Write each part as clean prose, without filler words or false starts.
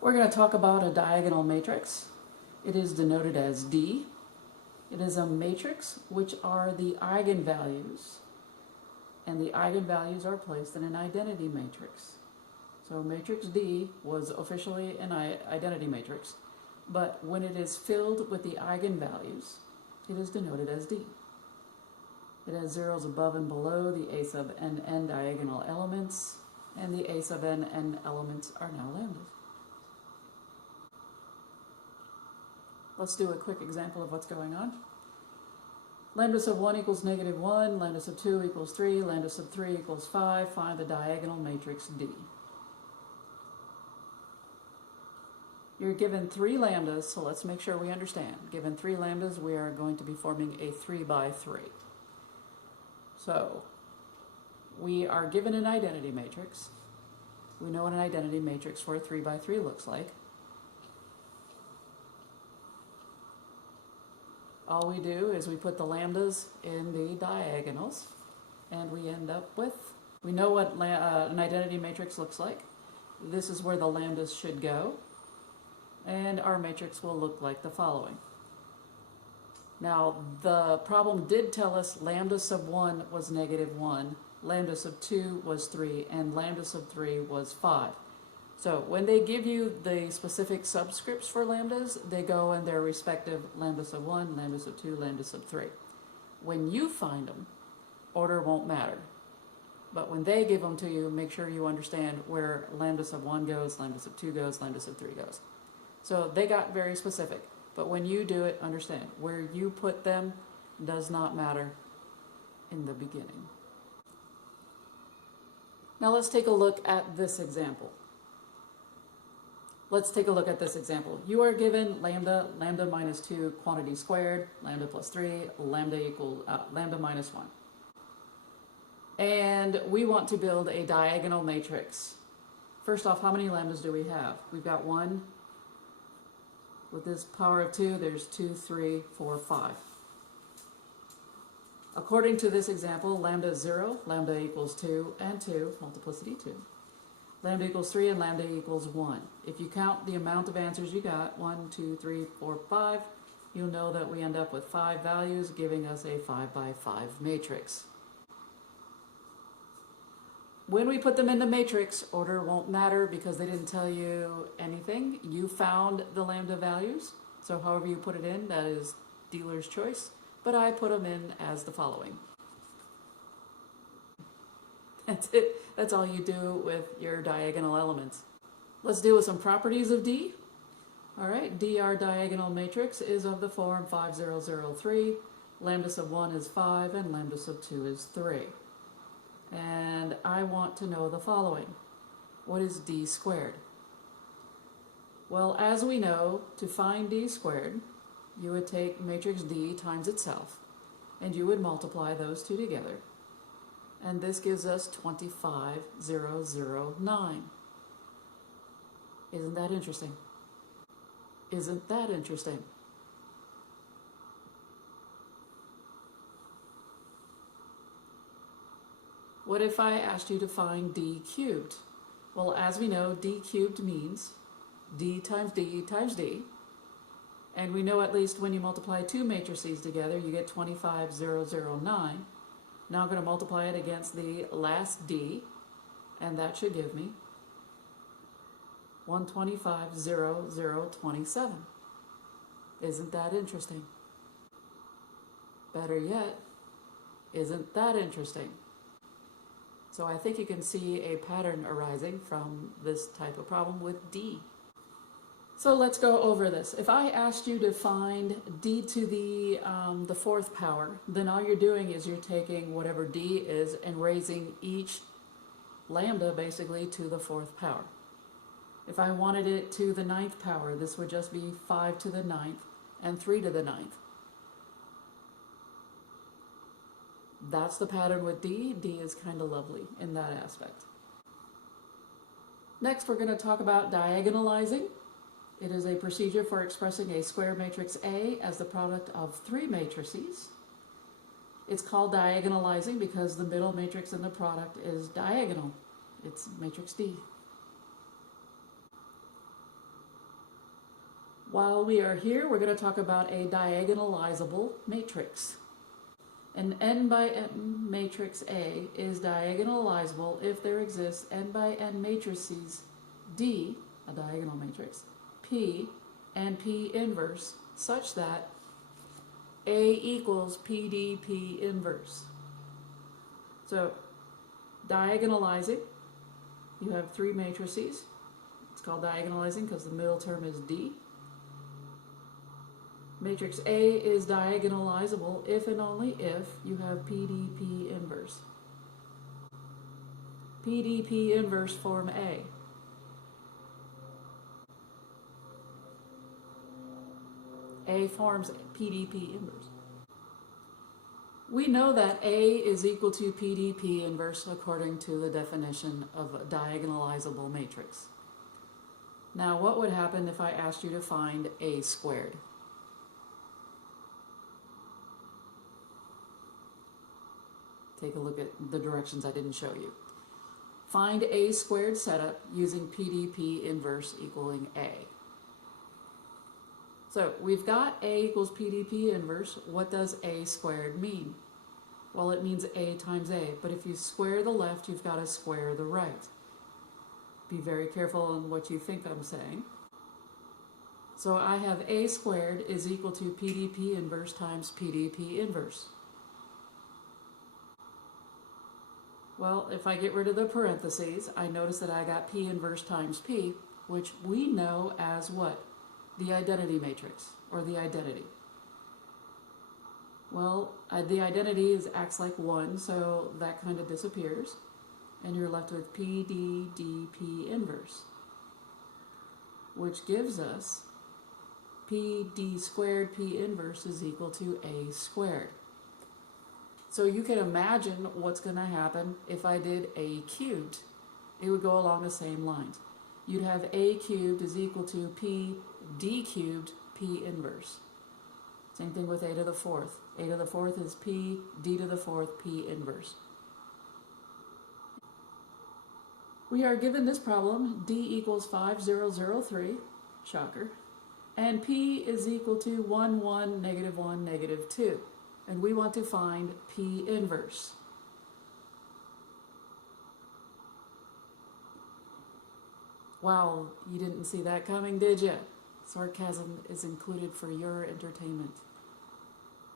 We're going to talk about a diagonal matrix. It is denoted as D. It is a matrix which are the eigenvalues, and the eigenvalues are placed in an identity matrix. So matrix D was officially an identity matrix, but when it is filled with the eigenvalues, it is denoted as D. It has zeros above and below the a sub n diagonal elements, and the a sub n elements are now lambdas. Let's do a quick example of what's going on. Lambda sub 1 equals -1, lambda sub 2 equals 3, lambda sub 3 equals 5. Find the diagonal matrix D. You're given 3 lambdas, so let's make sure we understand. Given 3 lambdas, we are going to be forming a 3 by 3. So, we are given an identity matrix. We know what an identity matrix for a 3 by 3 looks like. All we do is we put the lambdas in the diagonals, and we end up with, we know what an identity matrix looks like. This is where the lambdas should go, and our matrix will look like the following. Now, the problem did tell us lambda sub 1 was -1, lambda sub 2 was 3, and lambda sub 3 was 5. So when they give you the specific subscripts for lambdas, they go in their respective lambda sub 1, lambda sub 2, lambda sub 3. When you find them, order won't matter. But when they give them to you, make sure you understand where lambda sub 1 goes, lambda sub 2 goes, lambda sub 3 goes. So they got very specific. But when you do it, understand, where you put them does not matter in the beginning. Now let's take a look at this example. Let's take a look at this example. You are given lambda minus 2 quantity squared, lambda plus 3, lambda minus 1. And we want to build a diagonal matrix. First off, how many lambdas do we have? We've got 1. With this power of 2, there's 2, 3, 4, 5. According to this example, lambda is 0, lambda equals 2, and 2, multiplicity 2. Lambda equals 3 and lambda equals 1. If you count the amount of answers you got, 1, 2, 3, 4, 5, you'll know that we end up with 5 values, giving us a 5 by 5 matrix. When we put them in the matrix, order won't matter because they didn't tell you anything. You found the lambda values, so however you put it in, that is dealer's choice. But I put them in as the following. That's it. That's all you do with your diagonal elements. Let's deal with some properties of D. All right, D, our diagonal matrix, is of the form 5, 0, 0, 3. Lambda sub 1 is 5, and lambda sub 2 is 3. And I want to know the following. What is D squared? Well, as we know, to find D squared, you would take matrix D times itself, and you would multiply those two together. And this gives us 25009. Isn't that interesting? Isn't that interesting? What if I asked you to find D cubed? Well, as we know, D cubed means D times D times D. And we know at least when you multiply two matrices together, you get 25009. Now I'm going to multiply it against the last D, and that should give me 125,027. Isn't that interesting? Better yet, isn't that interesting? So I think you can see a pattern arising from this type of problem with D. So let's go over this. If I asked you to find D to the 4th power, then all you're doing is you're taking whatever D is and raising each lambda basically to the 4th power. If I wanted it to the 9th power, this would just be 5 to the 9th and 3 to the 9th. That's the pattern with D. D is kind of lovely in that aspect. Next, we're going to talk about diagonalizing. It is a procedure for expressing a square matrix A as the product of 3 matrices. It's called diagonalizing because the middle matrix in the product is diagonal. It's matrix D. While we are here, we're going to talk about a diagonalizable matrix. An n by n matrix A is diagonalizable if there exists n by n matrices D, a diagonal matrix, P, and P inverse, such that A equals PDP inverse. So, diagonalizing, you have three matrices. It's called diagonalizing because the middle term is D. Matrix A is diagonalizable if and only if you have PDP inverse. PDP inverse form A. A forms PDP inverse. We know that A is equal to PDP inverse according to the definition of a diagonalizable matrix. Now, what would happen if I asked you to find A squared? Take a look at the directions I didn't show you. Find A squared setup using PDP inverse equaling A. So we've got A equals PDP inverse. What does A squared mean? Well, it means A times A, but if you square the left, you've got to square the right. Be very careful in what you think I'm saying. So I have A squared is equal to PDP inverse times PDP inverse. Well, if I get rid of the parentheses, I notice that I got P inverse times P, which we know as what? The identity matrix, or the identity. Well, the identity acts like 1, so that kind of disappears, and you're left with PDDP inverse, which gives us PD squared P inverse is equal to A squared. So you can imagine what's going to happen if I did A cubed. It would go along the same lines. You'd have A cubed is equal to P D cubed P inverse. Same thing with A to the fourth. A to the fourth is P D to the fourth P inverse. We are given this problem, D equals 5003, shocker, and P is equal to 1, 1, negative 1, negative 2. And we want to find P inverse. Wow, you didn't see that coming, did you? Sarcasm is included for your entertainment.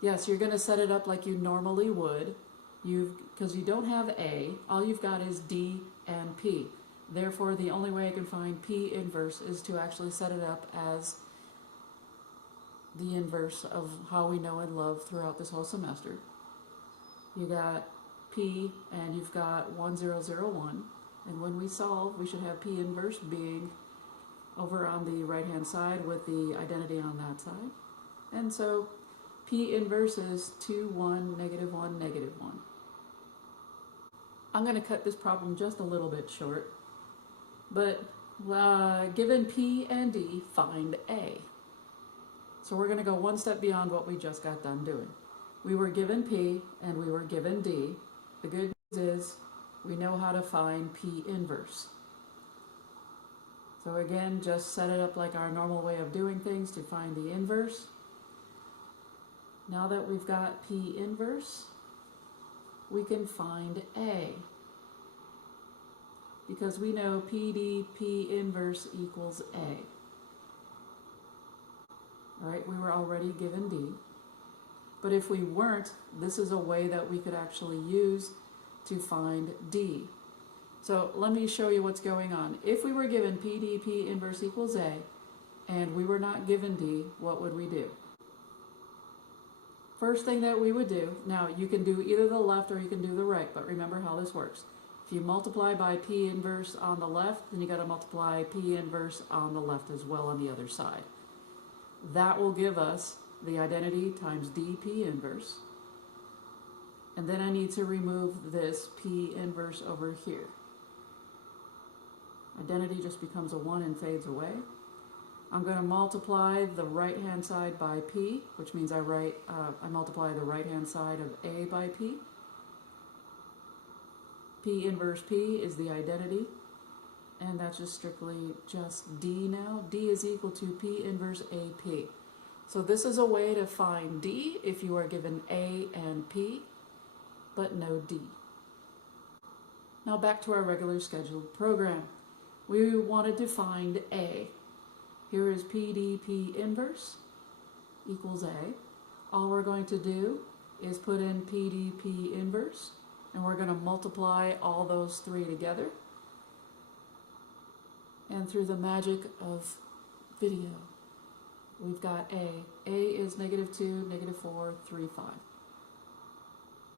Yes, you're going to set it up like you normally would. Because you don't have A, all you've got is D and P. Therefore, the only way I can find P inverse is to actually set it up as the inverse of how we know and love throughout this whole semester. You got P and you've got 1001, and when we solve, we should have P inverse being over on the right hand side with the identity on that side. And so P inverse is 2, 1, negative 1, negative 1. I'm going to cut this problem just a little bit short, but given P and D, find A. So we're going to go one step beyond what we just got done doing. We were given P and we were given D. The good news is we know how to find P inverse. So again, just set it up like our normal way of doing things to find the inverse. Now that we've got P inverse, we can find A. Because we know PD P inverse equals A. All right, we were already given D. But if we weren't, this is a way that we could actually use to find D. So let me show you what's going on. If we were given PDP inverse equals A, and we were not given D, what would we do? First thing that we would do, now you can do either the left or you can do the right, but remember how this works. If you multiply by P inverse on the left, then you got to multiply P inverse on the left as well on the other side. That will give us the identity times dP inverse. And then I need to remove this P inverse over here. Identity just becomes a 1 and fades away. I'm going to multiply the right-hand side by P, which means I multiply the right-hand side of A by P. P inverse P is the identity. and that's just strictly just D now. D is equal to P inverse AP. So this is a way to find D if you are given A and P, but no D. Now back to our regular scheduled program. We wanted to find A. Here is PDP inverse equals A. All we're going to do is put in PDP inverse, and we're going to multiply all those three together. And through the magic of video, we've got A. A is -2, -4, 3, 5.